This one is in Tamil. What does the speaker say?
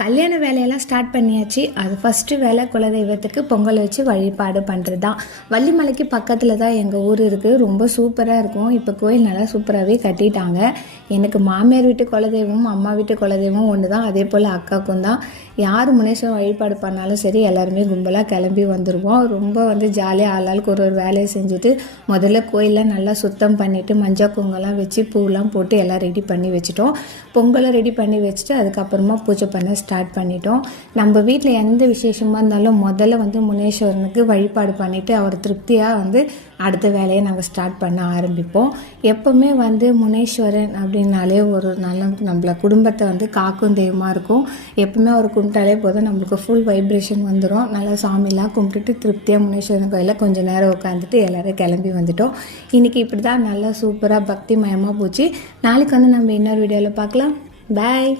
கல்யாண வேலையெல்லாம் ஸ்டார்ட் பண்ணியாச்சு. அது ஃபஸ்ட்டு வேலை குலதெய்வத்துக்கு பொங்கல் வச்சு வழிபாடு பண்ணுறது தான். வள்ளிமலைக்கு பக்கத்தில் தான் எங்கள் ஊர் இருக்குது. ரொம்ப சூப்பராக இருக்கும். இப்போ கோயில் நல்லா சூப்பராகவே கட்டிட்டாங்க. எனக்கு மாமியார் வீட்டு குலதெய்வமும் அம்மா வீட்டு குலதெய்வமும் ஒன்று தான். அதே போல் அக்காவுக்கும் தான். யார் முனேஸ்வரன் வழிபாடு பண்ணாலும் சரி எல்லாருமே கும்பலாக கிளம்பி வந்துடுவோம். ரொம்ப ஜாலியாக ஆளாளுக்கு ஒரு வேலையை செஞ்சுட்டு முதல்ல கோயிலில் நல்லா சுத்தம் பண்ணிவிட்டு மஞ்சள் குங்கெல்லாம் வச்சு பூவெலாம் போட்டு எல்லாம் ரெடி பண்ணி வச்சுட்டோம். பொங்கலை ரெடி பண்ணி வச்சுட்டு அதுக்கப்புறமா பூஜை பண்ண ஸ்டார்ட் பண்ணிட்டோம். நம்ம வீட்டில் எந்த விசேஷமாக இருந்தாலும் முதல்ல முனேஸ்வரனுக்கு வழிபாடு பண்ணிவிட்டு அவர் திருப்தியாக அடுத்த வேலையை நாங்கள் ஸ்டார்ட் பண்ண ஆரம்பிப்போம். எப்போவுமே முனேஸ்வரன் அப்படின்னாலே ஒரு நல்ல நம்மள குடும்பத்தை காக்கும் தெய்வமாக இருக்கும். எப்பவுமே அவர் கும்பிட்டாலே போதும் நம்மளுக்கு ஃபுல் வைப்ரேஷன் வந்துடும். நல்லா சாமிலாம் கும்பிட்டுட்டு திருப்தியாக முனேஸ்வரன் கோயிலில் கொஞ்சம் நேரம் உட்காந்துட்டு எல்லோரும் கிளம்பி வந்துட்டோம். இன்றைக்கி இப்படி தான் நல்லா சூப்பராக பக்தி மயமாக போச்சு. நாளைக்கு நம்ம இன்னொரு வீடியோவில் பார்க்கலாம். பாய்.